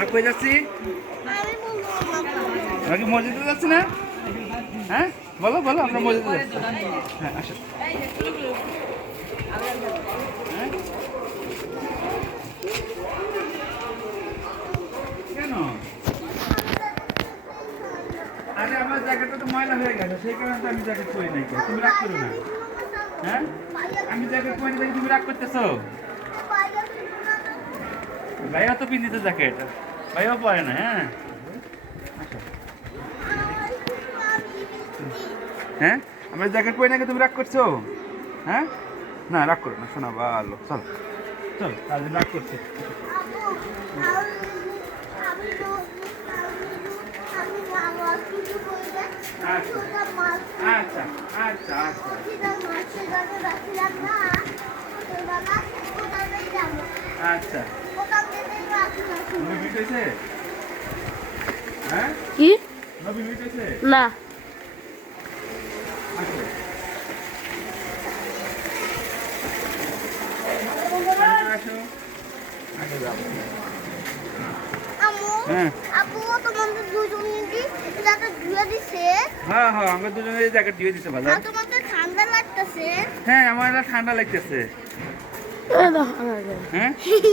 আমরা কই যাচ্ছি? আমরা কি মসজিদে যাচ্ছি না? হ্যাঁ? বলো বলো, আমরা মসজিদে যাচ্ছি। হ্যাঁ আসো। হ্যাঁ? কেন আরে, আমার জ্যাকেটটা তো ময়লা হয়ে গেছে, সেই কারণে তো আমি জ্যাকেট পরি নাই। তুমি রাগ করো না। হ্যাঁ? আমি পরি দেখি তুমি রাগ করতেছো। ভাইয়া তো পিন্দিতে জ্যাকেট ভাইয়াও পরে না হ্যাঁ। হ্যাঁ? আমরা জ্যাকেট পরে নাকি তুমি রাগ করছ? হ্যাঁ? না, রাগ করো না, শোনা, ভালো, চল। চল, তাহলে রাগ করছে। আচ্ছা আচ্ছা। আচ্ছা। আচ্ছা। কি? না। হ্যাঁ হ্যাঁ হ্যাঁ আমরা দুজনে জ্যাকেট দিয়ে দিছে ভালো তোমাদের ঠান্ডা লাগতেছে? হ্যাঁ আমার ঠান্ডা লাগতেছে। হ্যাঁ?